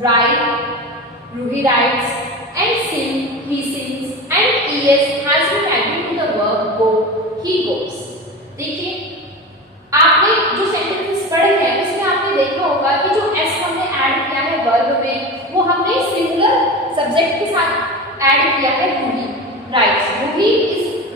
write, Ruhi writes, and sing, he sings, and es has been added to the verb go, he goes. देखिए आपने जो sentences पढ़े हैं उसमें आपने देखा होगा कि जो s हमने ऐड किया है वर्ब में वो हमने सिंगुलर सब्जेक्ट के साथ ऐड किया है रूही, राइट।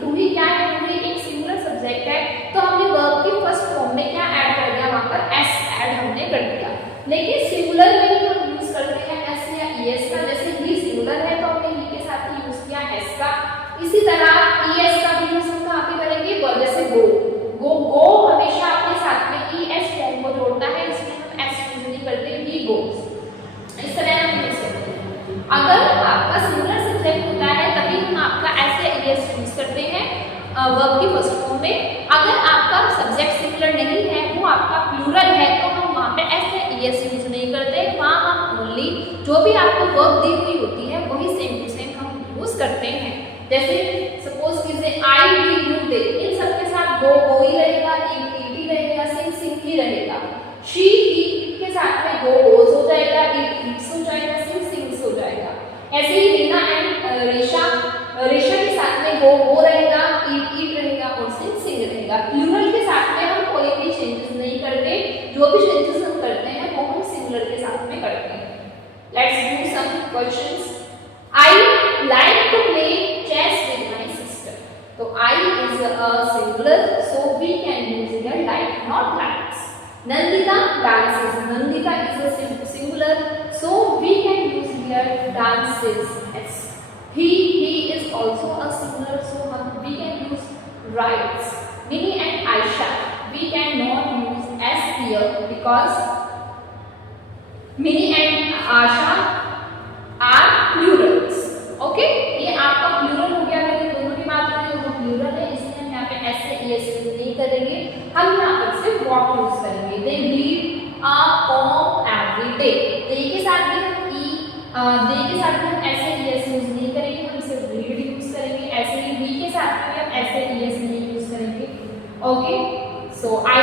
रूही क्या है, रूही एक सिंगुलर सब्जेक्ट है, तो हमने वर्ब की फर्स्ट फॉर्म में क्या ऐड कर दिया, वहां पर s ऐड हमने कर दिया। लेकिन सिंगुलर में ही हम यूज करते हैं s या es का, जैसे ही सिंगुलर है तो हमने ही के साथ ही यूज किया s का, इसी तरह es का भी यूज हम कहां पे करेंगे, वर्ब जैसे गो हमेशा अपने साथ में es फॉर्म को जोड़ता है, इसमें हम s यूज नहीं करते, he goes, इस तरह हम यूज करते हैं। अगर आपका सिंगुलर सब्जेक्ट होता है तभी हम आपका s या es यूज करते हैं वर्ब की फर्स्ट फॉर्म में। अगर आपका सब्जेक्ट सिंगुलर नहीं है, वो आपका प्लूरल है, तो हम वहां पे s या es यूज नहीं करते, वहां हम ओनली जो भी आपको वर्ब दी हुई होती है वही सेम टू सेम हम यूज करते हैं। जैसे सपोज कीजिए आई, वी, यू, दे, इन सब के साथ गो ही रहेगा, ईट ही रहेगा, सिंग ही रहेगा, शी ही के साथ में गोज हो जाएगा, ईट्स हो जाएगा, सिंग्स हो जाएगा। ऐसे ही रीना एंड रेशा के साथ में गो रहेगा, ईट रहेगा और सिंग रहेगा। प्लूरल के साथ में हम कोई भी चेंजेस नहीं करते, जो भी चेंजेस हम करते हैं वो हम सिंगुलर के साथ में करते हैं। Let's do some questions. I like to play chess with my sister. So I is a singular, so we can use here like, not likes. Nandita dances. Nandita is a singular, so we can use here dances. Yes. He is also a singular, so we can use writes. Mini and Aisha, we cannot use s here because Mini and Aisha are plurals. Okay, ये आपका plural हो गया, मेरे दोनों की बात करें दोनों प्लूरल है, इसलिए हम यहाँ पे s से es यूज नहीं करेंगे, हम यहाँ पर सिर्फ what यूज करेंगे। They read a poem every day. They के साथ भी हम they के साथ भी हम s से es यूज नहीं करेंगे, हम सिर्फ read यूज करेंगे। ऐसे ही we के साथ भी हम s से es नहीं यूज करेंगे। ओके, सो आई